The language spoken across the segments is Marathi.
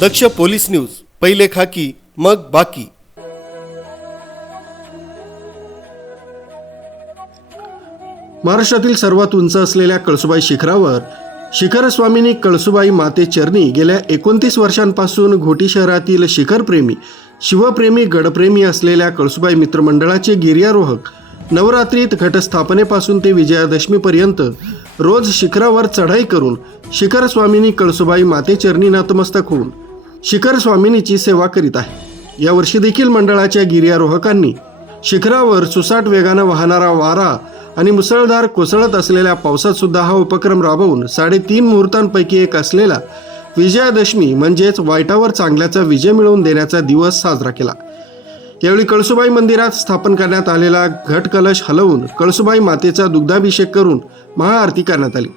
दक्ष पोलीस न्यूज पहिले खाकी मग बाकी महाराष्ट्रातील सर्वात उंच असलेल्या कळसुबाई शिखरावर शिखरस्वामिनी स्वामींनी कळसुबाई माते चरणी गेल्या एकोणतीस वर्षांपासून घोटी शहरातील शिखरप्रेमी शिवप्रेमी गडप्रेमी असलेल्या कळसुबाई मित्रमंडळाचे गिर्यारोहक नवरात्रीत घटस्थापनेपासून ते विजयादशमीपर्यंत रोज शिखरावर चढाई करून शिखरस्वामिनी स्वामींनी कळसुबाई माते चरणी नतमस्तक होऊन शिखर स्वामिनीची सेवा करीत आहे यावर्षी देखील मंडळाच्या गिर्यारोहकांनी शिखरावर सुसाट वेगानं वाहणारा वारा आणि मुसळधार कोसळत असलेल्या पावसात सुद्धा हा उपक्रम राबवून साडेतीन मुहूर्तांपैकी एक असलेला विजयादशमी म्हणजेच वाईटावर चांगल्याचा विजय मिळवून देण्याचा दिवस साजरा केला यावेळी कळसुबाई मंदिरात स्थापन करण्यात आलेला घटकलश हलवून कळसुबाई मातेचा दुग्धाभिषेक करून महाआरती करण्यात आली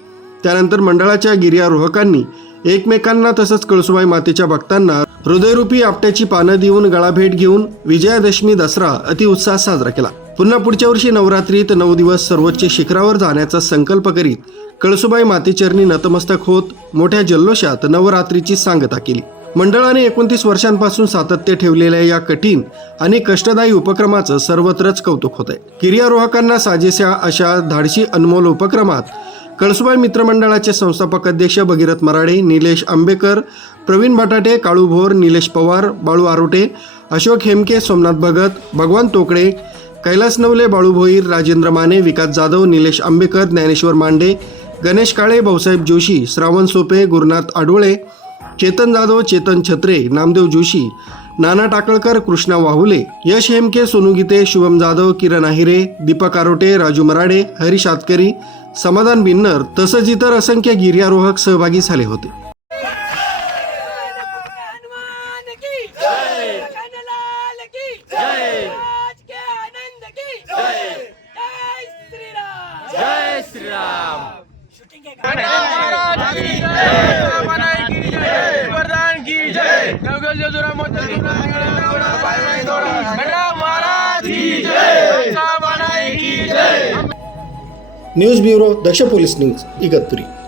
त्यानंतर मंडळाच्या गिर्यारोहकांनी एकमेकांना तसंच कळसुबाई मातेच्या भक्तांना हृदयरूपी आपट्याची पानं देऊन गळा भेट घेऊन विजयादशमी दसरा अतिउत्साहात साजरा केला पुन्हा पुढच्या वर्षी नवरात्रीत नऊ दिवस सर्वोच्च शिखरावर जाण्याचा संकल्प करीत कळसुबाई मातेचरणी नतमस्तक होत मोठ्या जल्लोषात नवरात्रीची सांगता केली मंडळाने एकोणतीस वर्षांपासून सातत्य ठेवलेल्या या कठीण आणि कष्टदायी उपक्रमाचं सर्वत्रच कौतुक होत आहे किर्यारोहकांना साजेशा अशा धाडशी अनमोल उपक्रमात कळसुबाई मित्रमंडळाचे संस्थापक अध्यक्ष भगीरथ मराडे निलेश आंबेकर प्रवीण बटाटे काळू भोर निलेश पवार बाळू आरोटे अशोक हेमके सोमनाथ भगत भगवान तोकडे कैलास नवले बाळू भोईर राजेंद्र माने विकास जाधव निलेश आंबेकर ज्ञानेश्वर मांडे गणेश काळे भाऊसाहेब जोशी श्रावण सोपे गुरुनाथ आडोळे चेतन जाधव चेतन छत्रे नामदेव जोशी नाना टाकळकर कृष्णा वाहुले यश हेमके सोनू गीते शुभम जाधव किरण आहिरे दीपक आरोटे राजू मराडे हरीश आतकरी समाधान बिन्नर तसंच इतर असंख्य गिर्यारोहक सहभागी झाले होते news bureau Daksh police news Igatpuri